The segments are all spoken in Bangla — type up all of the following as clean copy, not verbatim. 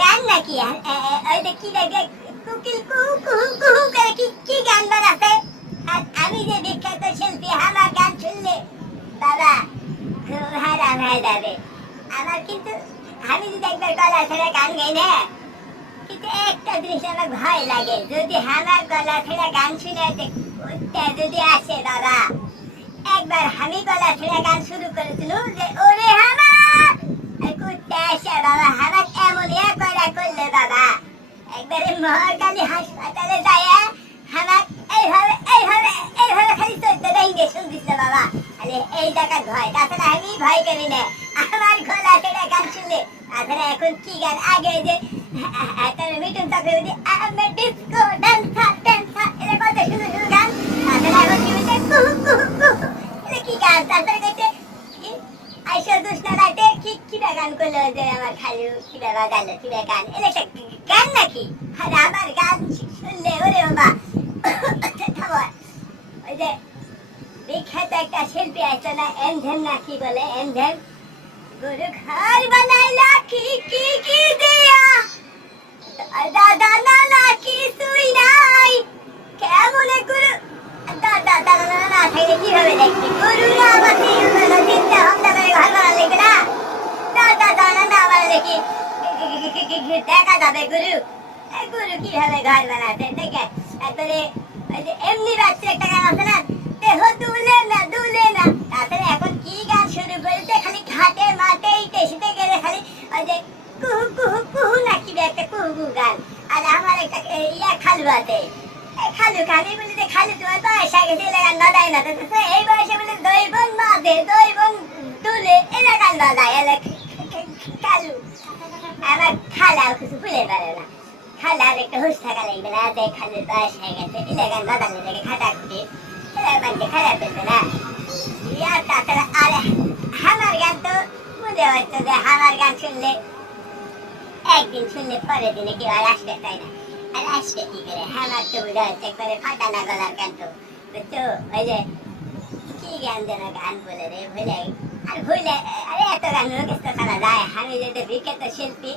গান নাকি? ওই যে কি লাগে কুকিল কুহু কুহু কুহু করে কি গান বানাতে? আর আমি যে বিখ্যাত শিল্পী আমার গান শুনলে বাবা খুব হারাম হয়ে যাবে। আমার কিন্তু আমি যদি একবার গলা ছেড়ে গান গাই না, কিন্তু একটা জিনিস আমার ভয় লাগে, যদি আমার গলা ছেড়ে গান শুনে কুত্তা যদি আসে বাবা, একবার আমি গলা ছেড়ে গান শুরু করেছিল যে ওরে আমার কুত্তা আসে বাবা, আমার এমন করা করলে বাবা একবারে মহাকালী হাসপাতালে যায় আমার এইভাবে এইভাবে এইভাবে খালি 14টা ইঞ্জেকশন দিচ্ছে বাবা। আরে এই টাকার ভয়, তাছাড়া আমি ভয় করি না আমার গলা ছেড়ে গান শুনলে। তাছাড়া এখন কি গান, আগে যে মিঠুন চক্রবর্তী আমি ডিস্কো ড্যান্সার ড্যান্সার এটা কত শুধু শুধু গান। তাছাড়া এখন কি বলছে কুহু কুহু কুহু এটা কি গান। তাছাড়া কইছে আইসো দুষ্টা রাতে কিবা গান করলো যে আমার খালু কিবা বাজালো কিবা গান, এটা গান নাকি? আর আমার গান শুনলে ওরে বাবা ওই যে বিখ্যাত একটা শিল্পী আছে না, এনধেন না কি বলে, এনধেন গুরু ঘর বানাইলা কি কি কি দিয়া দাদা নানা কি সুই নাই কেমনে গুরু দাদা দাদা নানা থাকলে কিভাবে দেখবি গুরু রামাতি চিন্তা ভাবনা করে ঘর বানালে না দাদা দাদা না বানালে কি দেখা যাবে গুরু গুরু কিভাবে ঘর বানাতে দেখে তারপরে ওই যে এমনি বাচ্চা একটা গান আছে না দেহ দুলে না দুলে না। তাছাড়া এখন কি গান শুরু করেছে, খালি ঘাটে মাঠে ইটেশিতে গেলে খালি ওই যে কুহু কুহু কুহু না কি একটা কুহু কুহু গান। আর আমার একটা খালু আছে, খালু খালি বলে যে খালু তোমার বয়স আগে গেছে গান বাজায় না, তো এই বয়সে বলে দই বোন মাঝে দই বোন দুলে এরা গান বাজায়। খালু আমার খালা কিছু ভুলে পারে না, খালার একটা হুশ থাকা লাগবে না যে খালুর বয়স হয়ে গেছে এটা গান বাজানো লাগে খাটাখুটি এরা বানকে খারাপ পেতে না। আর তাছাড়া আর আমার গান তো মনে হচ্ছে যে আমার গান শুনলে একদিন শুনলে পরের দিনে কেউ আর আসতে চায় না। আর আসবে কি করে, আমার তো মনে হচ্ছে একবারে ফাটানা গলার গান। তো বুঝছো ওই যে কি গান যেন গান বলে রে ভুলে আর ভুলে, আরে এত গান মুখস্থ করা যায়, আমি যদি বিখ্যাত শিল্পী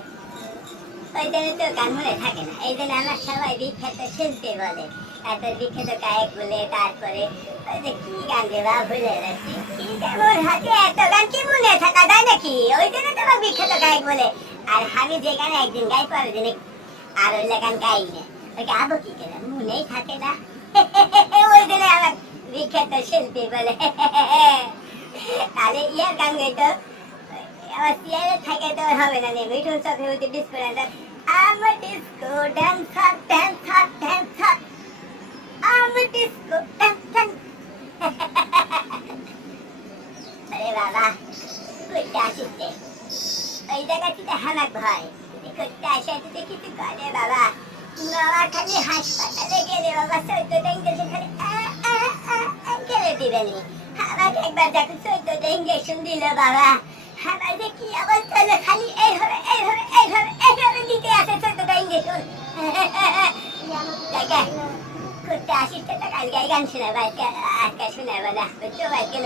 ওই জন্য তো গান মনে থাকে না, এই জন্য আমার সবাই বিখ্যাত শিল্পী বলে, এত বিখ্যাত গায়ক বলে। তারপরে ওই যে কি গান দেবা ভুলে যাচ্ছি, কি মোর হাতে এত গান কি মনে থাকা যায় নাকি, ওই জন্য তো আমার বিখ্যাত গায়ক বলে। আর আমি যে গান একদিন গাই পরের দিনে আর ওই গান গাই না, ওই গাবো কি করে মনেই থাকে না ওই জন্য আমার বিখ্যাত শিল্পী বলে। তাহলে ইয়ার গান গাইতো আমার সিয়ারে থাকে তো হবে না, মিঠুন চক্রবর্তী ডিস্কো ড্যান্সার আমি ডিস্কো ড্যান্সার ড্যান্সার ড্যান্সার আমি ডিস্কো ড্যান্সার। আরে বাবা কইতে আসিতে ওই জায়গাটিতে হানাক ভয় করতে আসে কিছু করে বাবা, আমার খালি হাসপাতালে গেলে বাবা 14টা ইঞ্জেকশন খালি খেলে দিবেনি। আমাকে একবার দেখো 14টা ইঞ্জেকশন দিল বাবা, আমার যে কি অবস্থা হলো, খালি এইভাবে এইভাবে এইভাবে এইভাবে দিতে আসে 14টা ইঞ্জেকশন। করতে আসিস তো কালকে গান শোনাবো, আজকে শোনাবো না বুঝছো ভাই কেন